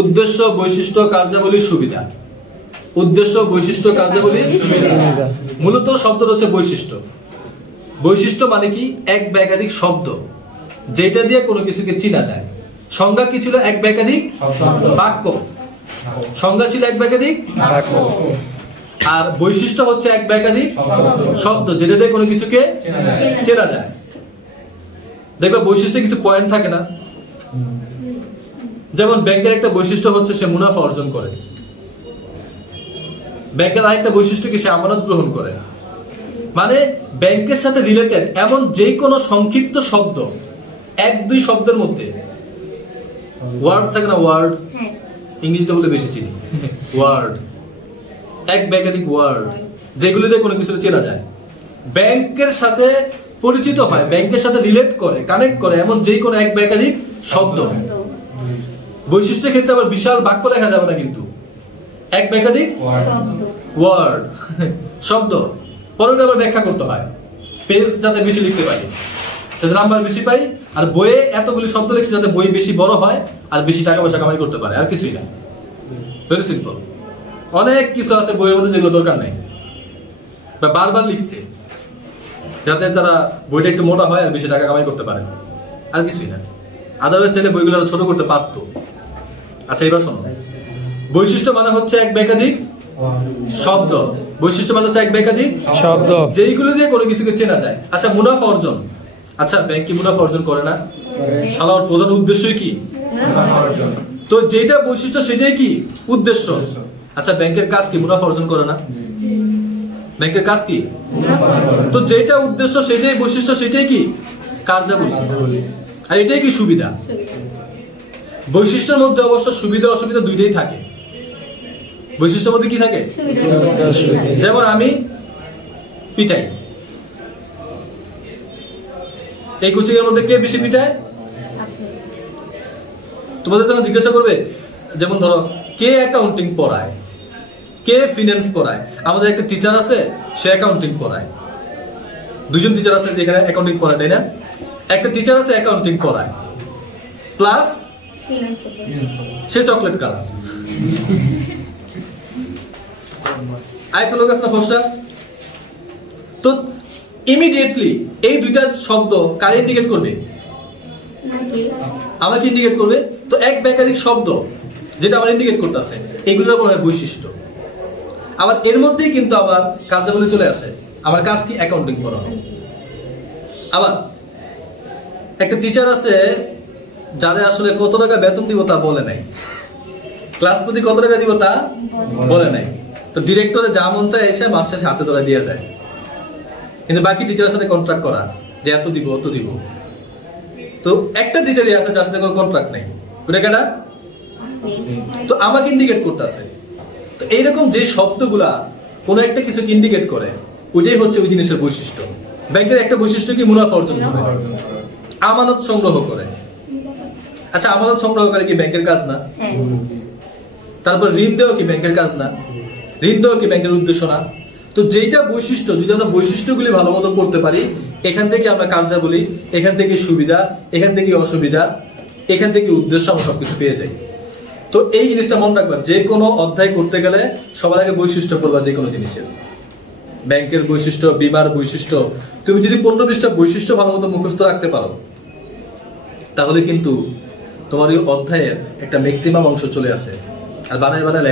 উদ্দেশ্য, বৈশিষ্ট্য, কার্যাবলী, সুবিধা। উদ্দেশ্য, বৈশিষ্ট্য, কার্যাবলী, সুবিধা। মূলত শব্দ হচ্ছে বৈশিষ্ট্য। বৈশিষ্ট্য মানে কি? এক বা একাধিক শব্দ যেটা দিয়ে কোনো কিছুকে চেনা যায়। সংজ্ঞা কি ছিল? এক বা একাধিক বাক্য। সংজ্ঞা ছিল এক বা একাধিক বাক্য। আর বৈশিষ্ট্য হচ্ছে এক বা একাধিক শব্দ যেটা দিয়ে কোনো কিছুকে চেনা যায়। দেখবে বৈশিষ্ট্যে কিছু পয়েন্ট থাকে না? যেমন ব্যাংকের একটা বৈশিষ্ট্য হচ্ছে সে মুনাফা অর্জন করে। ব্যাংকের আরেকটা বৈশিষ্ট্য কি? সে আমানত গ্রহণ করে। মানে ব্যাংকের সাথে রিলেটেড এমন যে কোনো সংক্ষিপ্ত শব্দ, এক দুই শব্দের মধ্যে ওয়ার্ড থাকে না? ওয়ার্ড ইংরেজিতে বলে বেশি চিনি। ওয়ার্ড, এক বা একাধিক ওয়ার্ড যেগুলো দিয়ে কোনো কিছু চেনা যায়, ব্যাংকের সাথে পরিচিত হয়, ব্যাংকের সাথে রিলেট করে, কানেক্ট করে এমন যে কোনো এক বা একাধিক শব্দ। বৈশিষ্ট্যের ক্ষেত্রে আবার বিশাল বাক্য লেখা যাবে না, কিন্তু এক বা একাধিক ওয়ার্ড শব্দ পরে আবার ব্যাখ্যা করতে হয়, পেজ যাতে বেশি লিখতে পারি, যাতে নাম্বার বেশি পাই। আর বইয়ে এতগুলি শব্দ লিখছি যাতে বই বেশি বড় হয় আর বেশি টাকা পয়সা কামাই করতে পারে, আর কিছুই না। Very simple. অনেক কিছু আছে বইয়ের মধ্যে যেগুলো দরকার নাই, বা বারবার লিখছে যাতে তারা বইটা একটু মোটা হয় আর বেশি টাকা কামাই করতে পারে, আর কিছুই না। আদারওয়াইজ চাইলে বইগুলো আরো ছোট করতে পারতো। আচ্ছা, এবার শোনো, বৈশিষ্ট্য মানে হচ্ছে এক বা একাধিক শব্দ। বৈশিষ্ট্য মানে হচ্ছে এক বা একাধিক শব্দ যেইগুলো দিয়ে কোনো কিছুকে চেনা যায়। আচ্ছা, মুনাফা অর্জন। আচ্ছা, ব্যাংক কি মুনাফা অর্জন করে না? শালার প্রধান উদ্দেশ্যই কি? মুনাফা অর্জন। তো যেটা বৈশিষ্ট্য সেটাই কি? উদ্দেশ্য। আচ্ছা, ব্যাংকের কাজ কি? মুনাফা অর্জন করে না? ব্যাংকের কাজ কি? তো যেটা উদ্দেশ্য সেটাই বৈশিষ্ট্য, সেটাই কি? কার্যাবলী। আর এটাই কি? সুবিধা। বৈশিষ্ট্যের মধ্যে অবশ্য সুবিধা অসুবিধা দুইটাই থাকে। বৈশিষ্ট্যের মধ্যে কি থাকে? যেমন আমি পিটাই, এই কোচিং এর মধ্যে কে বেশি পিটায়? তোমাদের যখন জিজ্ঞাসা করবে, যেমন ধরো কে অ্যাকাউন্টিং পড়ায়, কে ফিনান্স পড়ায়, আমাদের একটা টিচার আছে সে অ্যাকাউন্টিং পড়ায়। দুজন টিচার আছে যেখানে অ্যাকাউন্টিং পড়ায়, তাই না? একটা টিচার আছে অ্যাকাউন্টিং পড়ায় প্লাস সে চকলেট কালার। আরেকটা লোক আছে না ফর্সা। তো ইমিডিয়েটলি এই দুইটা শব্দ কার ইন্ডিকেট করবে? আমাকে ইন্ডিকেট করবে। তো এক বা একাধিক শব্দ যেটা আমার ইন্ডিকেট করতেছে, এগুলোর বলা হয় বৈশিষ্ট্য। আবার এর মধ্যেই কিন্তু আবার কার্যাবলী চলে আসে। আমার কাজ কি? অ্যাকাউন্টিং পড়ানো। আবার একটা টিচার আছে যারা আসলে কত টাকা বেতন দিব তা বলে নাই, ক্লাস প্রতি কত টাকা দিব তা বলে নাই। তো ডিরেক্টরে যা মন চায় এসে মাস শেষে হাতে ধরে দিয়ে যায়, কিন্তু বাকি টিচারের সাথে কন্ট্রাক্ট করা যে এত দিব অত দিব। তো একটা টিচারই আছে যার সাথে কোনো কন্ট্রাক্ট নেই, ওটা কেডা? তো আমাকে ইন্ডিকেট করতেছে। তো এইরকম যে শব্দগুলা কোনো একটা কিছুকে ইন্ডিকেট করে, ওইটাই হচ্ছে ওই জিনিসের বৈশিষ্ট্য। ব্যাংকের একটা বৈশিষ্ট্য কি? মুনাফা অর্জন করে, আমানত সংগ্রহ করে। আচ্ছা, আমানত সংগ্রহ করে কি ব্যাংকের কাজ না? তারপর ঋণ দেওয়া কি ব্যাংকের কাজ না? ঋণ দেওয়া কি ব্যাংকের উদ্দেশ্য না? তো যেটা বৈশিষ্ট্য, যদি আমরা বৈশিষ্ট্যগুলি ভালো মতো করতে পারি, এখান থেকে আমরা কার্যাবলী, এখান থেকে সুবিধা, এখান থেকে অসুবিধা, এখান থেকে উদ্দেশ্য, আমরা সবকিছু পেয়ে যাই। তো এই জিনিসটা মনে রাখবা, যে কোনো অধ্যায় করতে গেলে সবার আগে বৈশিষ্ট্য পড়বা। যে কোনো জিনিসের, ব্যাংকের বৈশিষ্ট্য, বীমার বৈশিষ্ট্য, তুমি যদি 15-20টা বৈশিষ্ট্য ভালো মতো মুখস্থ রাখতে পারো, তাহলে কিন্তু তোমার এই অধ্যায়ের একটা ম্যাক্সিমাম অংশ চলে আসে। আর বানায় বানায়